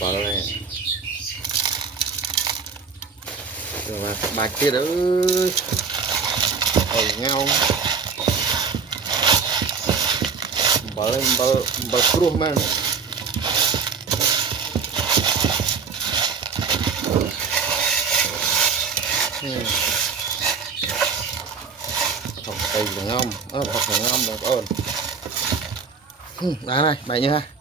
Bỏ này rồi bài kia nữa ngao bỏ lên bỏ cua man học tay ngon học ngon bạn ơn đá này mày như ha